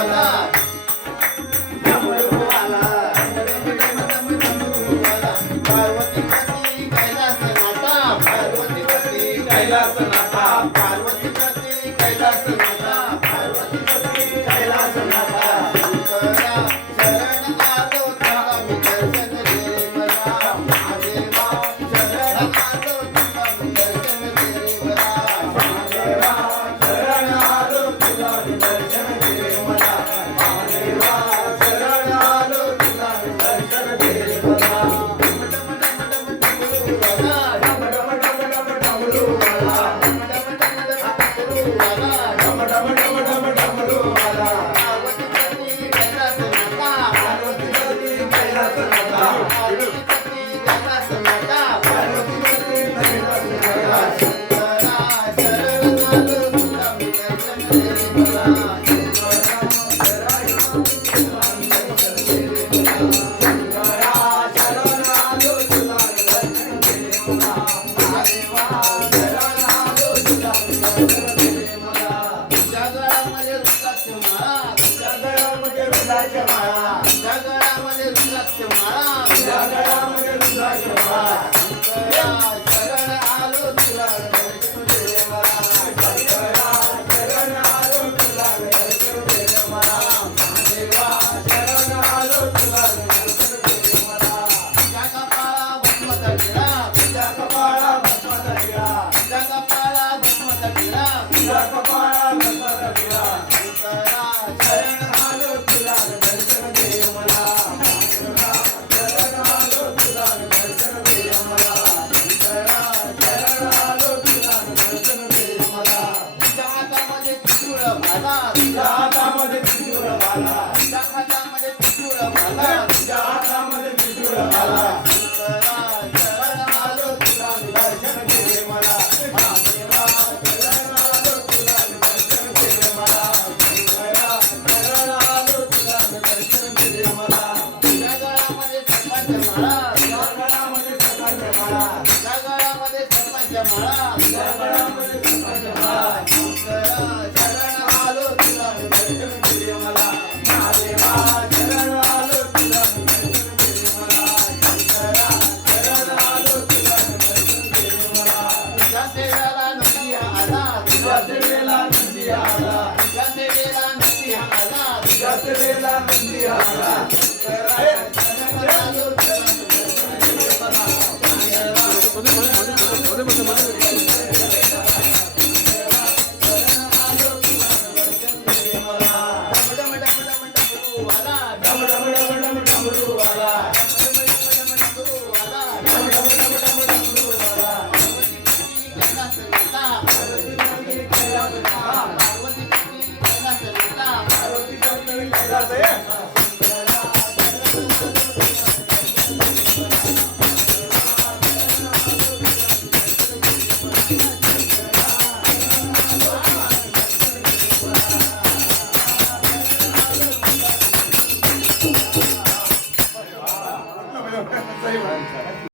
மாதா गळामध्ये रुद्राक्ष माळा. pira, गळामध्ये सरपंच माळा गळामध्ये सरपंच माळा शरण आलो तुला मला. शरण आलो तुला मला. शरण आलो तुला सेवेला नदी आला तुझ्या सेवेला नदी आला. तुझ्या सेवेला नदी आला तुझ्या सेवेला नदी आला.